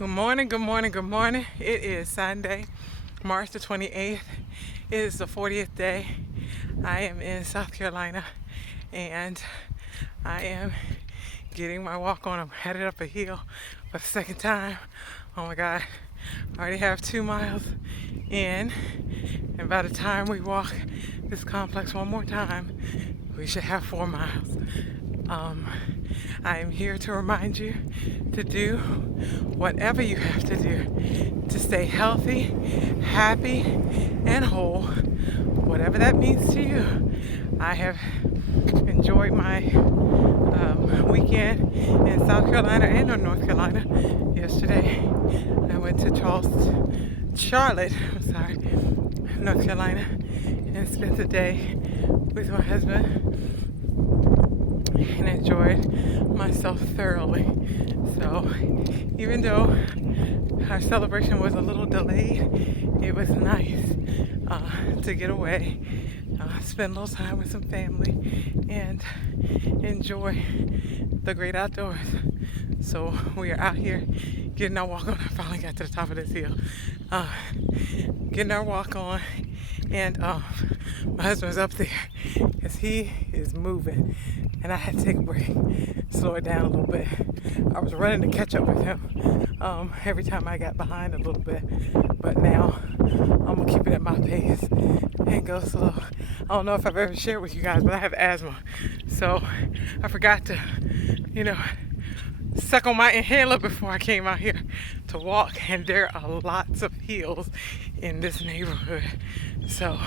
Good morning, good morning, good morning. It is Sunday, March the 28th. It is the 40th day. I am in South Carolina and I am getting my walk on. I'm headed up a hill for the second time. Oh my God. I already have 2 miles in, and by the time we walk this complex one more time, we should have 4 miles. Um, I am here to remind you to do whatever you have to do to stay healthy, happy, and whole, whatever that means to you. I have enjoyed my weekend in South Carolina and in North Carolina. Yesterday, I went to Charlotte, North Carolina, and spent the day with my husband and enjoyed myself thoroughly. So even though our celebration was a little delayed, it was nice to get away, spend a little time with some family, and enjoy the great outdoors. So we are out here getting our walk on. I finally got to the top of this hill. Getting our walk on, and my husband's up there because he is moving, and I had to take a break, slow it down a little bit. I was running to catch up with him every time I got behind a little bit, but now I'm gonna keep it at my pace and go slow. I don't know if I've ever shared with you guys, but I have asthma, so I forgot to, suck on my inhaler before I came out here to walk, and there are lots of hills in this neighborhood, so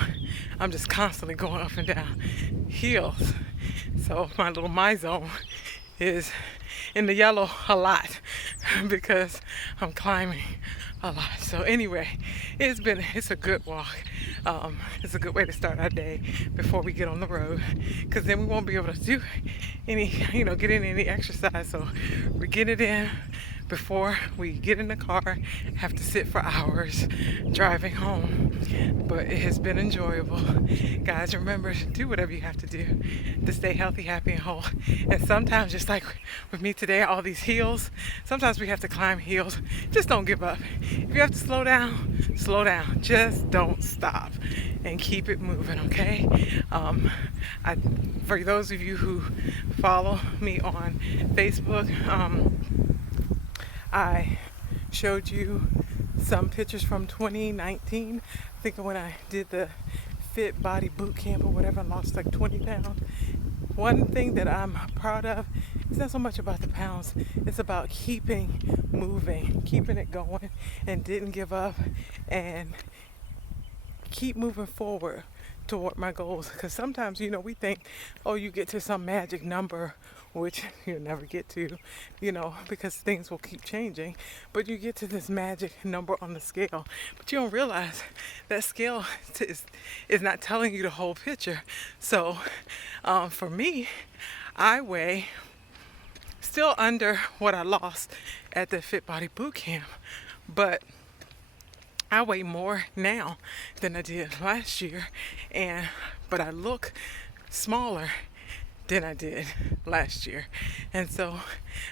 I'm just constantly going up and down hills. So my zone is in the yellow a lot because I'm climbing a lot. So anyway, it's a good walk. It's a good way to start our day before we get on the road, because then we won't be able to do get in any exercise. So we get it in before we get in the car, have to sit for hours driving home. But it has been enjoyable. Guys, remember, do whatever you have to do to stay healthy, happy, and whole. And sometimes, just like with me today, all these hills, sometimes we have to climb hills. Just don't give up. If you have to slow down, slow down. Just don't stop and keep it moving, okay? For those of you who follow me on Facebook, I showed you some pictures from 2019. I think when I did the Fit Body Boot Camp or whatever, I lost like 20 pounds. One thing that I'm proud of is not so much about the pounds, it's about keeping moving, keeping it going, and didn't give up, and keep moving forward toward my goals. Because sometimes, we think, oh, you get to some magic number, which you'll never get to, because things will keep changing. But you get to this magic number on the scale, but you don't realize that scale is not telling you the whole picture. So for me, I weigh still under what I lost at the Fit Body Boot Camp, but I weigh more now than I did last year, but I look smaller than I did last year. And so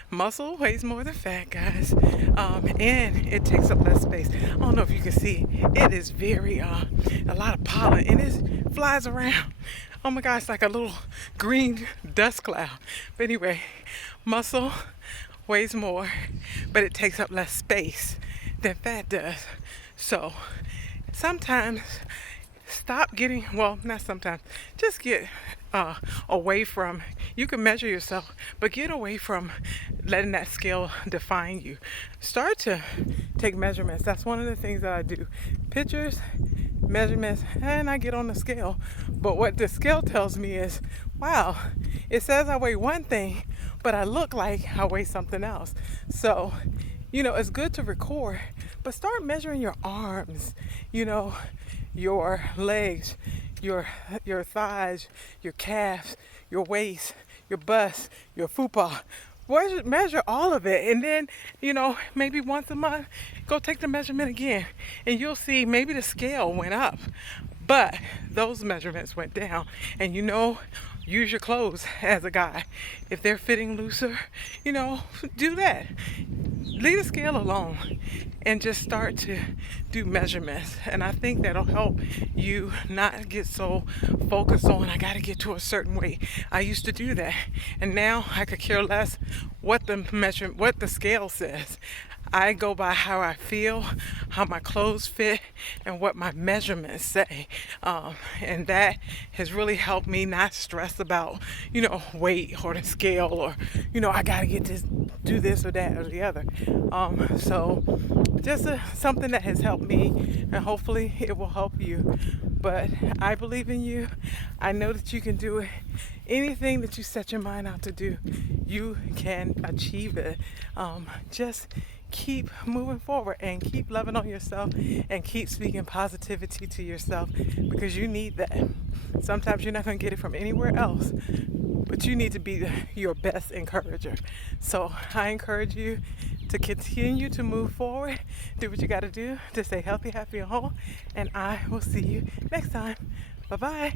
muscle weighs more than fat, guys, and it takes up less space. I don't know if you can see, it is very a lot of pollen, and it flies around. Oh my gosh, it's like a little green dust cloud. But anyway, muscle weighs more, but it takes up less space than fat does. So sometimes just get away from, you can measure yourself, but get away from letting that scale define you. Start to take measurements. That's one of the things that I do. Pictures, measurements, and I get on the scale. But what the scale tells me is, wow, it says I weigh one thing, but I look like I weigh something else. So it's good to record, but start measuring your arms, your legs, your thighs, your calves, your waist, your bust, your fupa. Measure all of it, and then, maybe once a month, go take the measurement again, and you'll see maybe the scale went up, But those measurements went down. And use your clothes as a guy. If they're fitting looser, do that. Leave the scale alone and just start to do measurements. And I think that'll help you not get so focused on, I got to get to a certain weight. I used to do that. And now I could care less what the scale says. I go by how I feel, how my clothes fit, and what my measurements say. And that has really helped me not stress about, weight or the scale or, I gotta get this, do this or that or the other. So just something that has helped me, and hopefully it will help you. But I believe in you. I know that you can do it. Anything that you set your mind out to do, you can achieve it. Just keep moving forward and keep loving on yourself and keep speaking positivity to yourself, because you need that. Sometimes you're not going to get it from anywhere else, but you need to be your best encourager. So I encourage you to continue to move forward, do what you got to do to stay healthy, happy, and whole, and I will see you next time. Bye-bye.